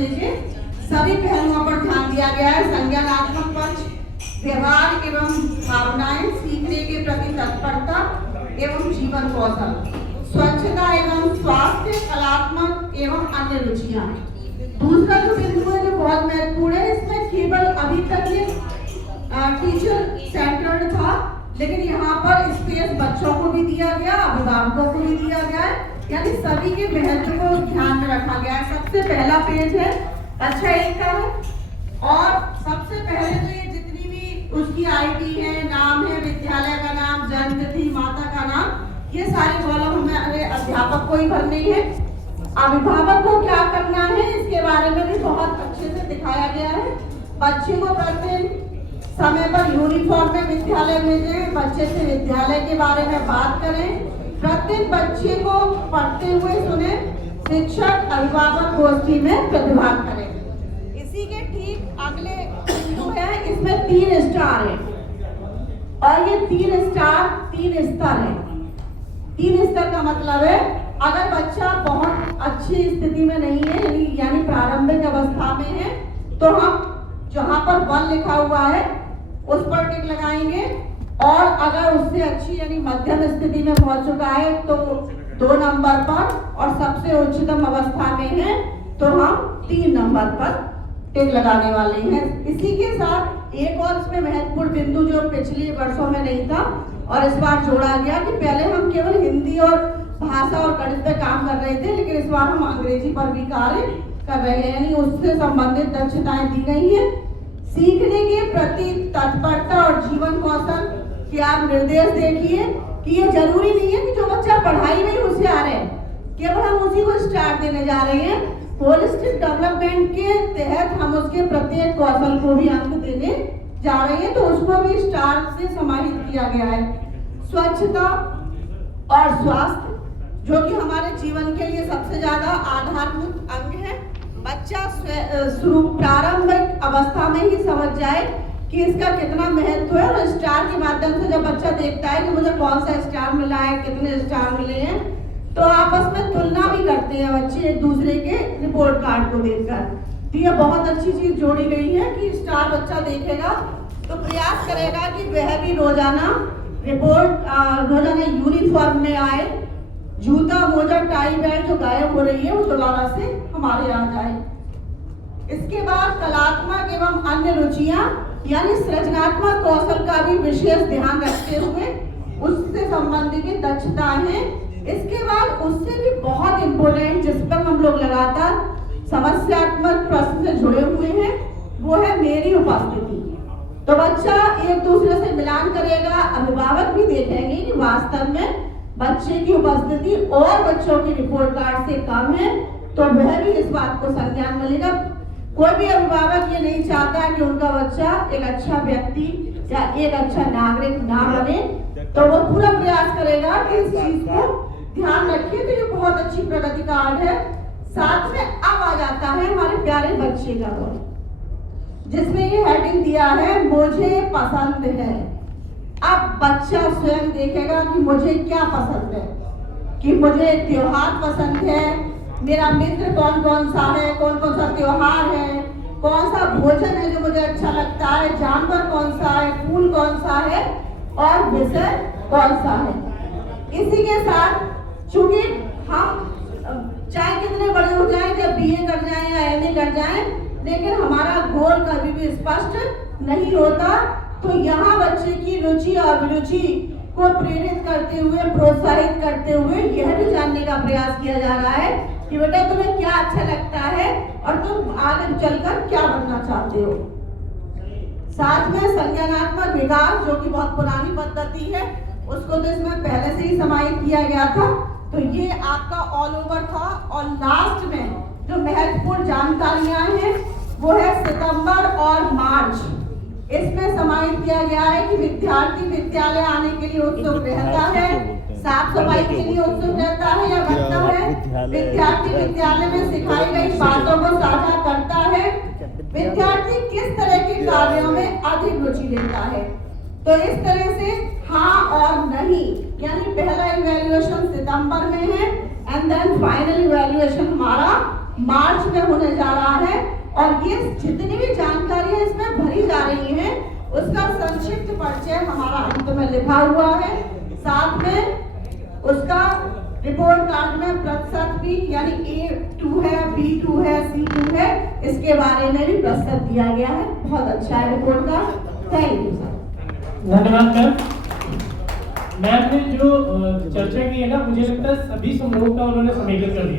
बच्चे के सभी पहलुओं पर ध्यान दिया गया है। संज्ञानात्मक पक्ष, व्यवहार एवं भावनाएं, सीखने के प्रति तत्परता एवं जीवन कौशल, स्वच्छता एवं स्वास्थ्य, कलात्मक एवं अन्य रुचियां। दूसरा जो बिंदु है जो बहुत महत्वपूर्ण है, इसमें केवल अभी तक ये टीचर सेंटर्ड था, लेकिन यहाँ पर स्पेस बच्चों को भी दिया गया, अभिभावकों को भी दिया गया है, यानी सभी के महत्व को ध्यान में रखा गया है। सबसे पहला पेज है कक्षा 1 का है, और सबसे पहले तो ये जितनी भी उसकी आईडी है, नाम है, विद्यालय का नाम, जन्मतिथि, माता का नाम, ये सारे कॉलम हमें अध्यापक को ही भरने हैं। अभिभावक को क्या करना है इसके बारे में भी बहुत अच्छे से दिखाया गया है। बच्चे को प्रतिदिन समय पर यूनिफॉर्म में विद्यालय भेजें, बच्चे से विद्यालय के बारे में बात करें, प्रतिदिन बच्चे को पढ़ते हुए सुने, शिक्षक अभिभावक गोष्ठी में प्रतिभाग करें। इसी के ठीक अगले बिंदु है, इसमें 3 स्टार है, और ये 3 स्टार 3 स्तर है। 3 स्तर का मतलब है अगर बच्चा बहुत अच्छी स्थिति में नहीं है, यानी प्रारंभिक अवस्था में है, तो हम जहाँ पर 1 लिखा हुआ है उस पर टिक लगाएंगे, और अगर उससे अच्छी यानी मध्यम स्थिति में पहुंच चुका है तो 2 नंबर पर, और सबसे उच्चतम अवस्था में है तो हम 3 नंबर पर टिक लगाने वाले हैं। इसी के साथ एक और इसमें महत्वपूर्ण बिंदु जो पिछले वर्षों में नहीं था और इस बार जोड़ा गया कि पहले हम केवल हिंदी और भाषा और गणित पे काम कर रहे थे, लेकिन इस बार हम अंग्रेजी पर भी कार्य कर रहे हैं, यानी उससे संबंधित दक्षताएं दी गई हैं। सीखने के प्रति तत्परता और जीवन कौशल के आप निर्देश देखिए कि ये जरूरी नहीं है कि जो बच्चा पढ़ाई में ही होशियार है केवल हम उसी को स्टार देने जा रहे हैं। होलिस्टिक डेवलपमेंट के तहत हम उसके प्रत्येक कौशल को भी अंक देने जा रहे हैं, तो उसको भी स्टार से समाहित किया गया है। स्वच्छता और स्वास्थ्य जो कि हमारे जीवन के लिए सबसे ज्यादा आधारभूत अंग है। बच्चा शुरू प्रारंभिक अवस्था में ही समझ जाए कि इसका कितना महत्व है, और स्टार के माध्यम से जब बच्चा देखता है कि मुझे कौन सा स्टार मिला है, कितने स्टार मिले हैं, तो आपस में तुलना भी करते हैं बच्चे एक दूसरे के रिपोर्ट कार्ड को देखकर। तो ये बहुत अच्छी चीज जोड़ी गई है कि स्टार बच्चा देखेगा तो प्रयास करेगा कि वह भी रोजाना यूनिफॉर्म में आए, जूता मोजा टाई बेल्ट जो गायब हो रही है वो दोबारा से हमारे आ जाए। इसके बाद कलात्मक एवं अन्य रुचियां, यानी सृजनात्मक कौशल का भी विशेष ध्यान रखते हुए उससे संबंधित दक्षता है। इसके बाद उससे भी बहुत इंपॉर्टेंट जिस पर हम लोग लगातार समस्यात्मक प्रश्न से जुड़े हुए हैं वो है मेरी उपस्थिति। तो बच्चा एक दूसरे से मिलान करेगा, अभिभावक भी देखेंगे कि वास्तव में बच्चे की उपस्थिति और बच्चों की रिपोर्ट कार्ड से कम है, तो वह भी इस बात को संज्ञान में लेगा। कोई भी अभिभावक ये नहीं चाहता कि उनका बच्चा एक अच्छा व्यक्ति या एक अच्छा नागरिक ना बने, तो वो पूरा प्रयास करेगा कि इस चीज को ध्यान रखिए। तो ये बहुत अच्छी प्रगति कार्ड है। साथ में अब आ जाता है हमारे प्यारे बच्चे का रोल, जिसमें ये हेडिंग दिया है मुझे पसंद है। अब बच्चा स्वयं देखेगा कि मुझे क्या पसंद है, कि मुझे त्योहार पसंद है, मेरा मित्र कौन कौन सा है, कौन कौन सा त्योहार है, कौन सा भोजन है जो मुझे अच्छा लगता है, जानवर कौन सा है, फूल कौन सा है और विषय कौन सा है। इसी के साथ चूंकि हम चाहे कितने बड़े हो जाएं, जब बीए कर जाएं या एमए कर जाएं, लेकिन हमारा गोल कभी भी स्पष्ट नहीं होता, तो यहाँ बच्चे की रुचि और अभिरुचि को प्रेरित करते हुए, प्रोत्साहित करते हुए यह भी जानने का प्रयास किया जा रहा है कि बेटा तुम्हें क्या अच्छा लगता है और तुम आगे चलकर क्या बनना चाहते हो। साथ में संज्ञानात्मक विकास जो कि बहुत पुरानी पद्धति है, उसको तो इसमें पहले से ही समाहित किया गया था, तो ये आपका ऑल ओवर था। और लास्ट में जो महत्वपूर्ण जानकारियां हैं वो है सितंबर और मार्च। इसमें समाहित किया गया है कि विद्यार्थी विद्यालय आने के लिए उत्सुक रहता है, साफ सफाई के लिए उत्सुक रहता है, या मतलब है विद्यार्थी विद्यालय में सिखाई गई बातों को साझा करता है, विद्यार्थी किस तरह के कार्यों में अधिक रुचि लेता है। तो इस तरह से हाँ और नहीं, यानी पहला इवैल्यूएशन सितंबर में है, एंड देन फाइनल इवैल्यूएशन हमारा मार्च में होने जा रहा है। और ये जितनी भी जानकारियां इसमें भरी जा रही हैं उसका संक्षिप्त परिचय हमारा अंत में लिखा हुआ है। साथ में उसका रिपोर्ट कार्ड में प्रतिशत भी, यानी A2 है, B2 है, C2 है, इसके बारे में भी प्रस्तुत दिया गया है। बहुत अच्छा है report card. Thank you sir. धन्यवाद मैम। मैम ने जो चर्चा की है ना, मुझे लगता है सभी समूहों का उन्होंने समेकन कर दिया।